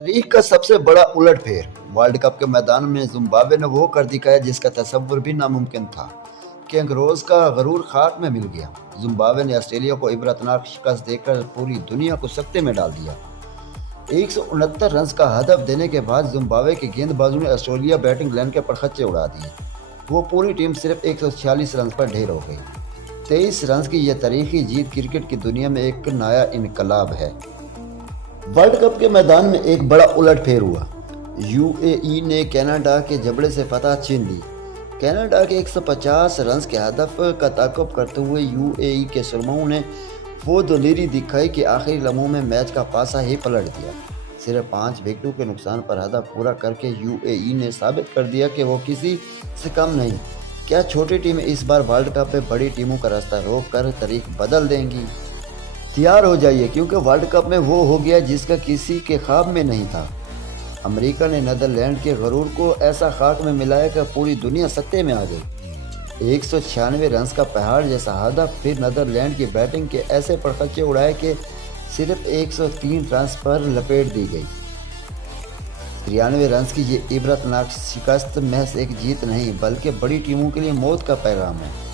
तरीख का सबसे बड़ा उलटफेर। वर्ल्ड कप के मैदान में जिम्बाब्वे ने वो कर दिखाया जिसका तसव्वुर भी नामुमकिन था। कैंगरोज का गरूर खाक में मिल गया। जिम्बाब्वे ने ऑस्ट्रेलिया को इबरतनाक शिकस्त देकर पूरी दुनिया को सकते में डाल दिया। 169 रन का हदफ देने के बाद जिम्बाब्वे के गेंदबाजों ने ऑस्ट्रेलिया बैटिंग लाइन के परखच्चे उड़ा दिए। वो पूरी टीम सिर्फ 146 रन पर ढेर हो गई। 23 रन की यह तारीखी जीत क्रिकेट की दुनिया में एक नया इनकलाब है। वर्ल्ड कप के मैदान में एक बड़ा उलटफेर हुआ। यूएई ने कनाडा के जबड़े से फतह छीन ली। कनाडा के 150 रन के हदफ का ताक़ुब करते हुए यूएई के सुरमाओं ने वो दलेरी दिखाई कि आखिरी लम्हों में मैच का पासा ही पलट दिया। सिर्फ 5 विकेटों के नुकसान पर हदफ पूरा करके यूएई ने साबित कर दिया कि वो किसी से कम नहीं। क्या छोटी टीमें इस बार वर्ल्ड कप में बड़ी टीमों का रास्ता रोक कर तारीख बदल देंगी? तैयार हो जाइए, क्योंकि वर्ल्ड कप में वो हो गया जिसका किसी के ख्वाब में नहीं था। अमेरिका ने नीदरलैंड के गरूर को ऐसा खाक में मिलाया कि पूरी दुनिया सकते में आ गई। 196 रन का पहाड़ जैसा हदफ, फिर नीदरलैंड की बैटिंग के ऐसे पड़खच्चे उड़ाए कि सिर्फ 103 रन पर लपेट दी गई। 93 रन की ये इबरतनाक शिकस्त महज एक जीत नहीं बल्कि बड़ी टीमों के लिए मौत का पैगाम है।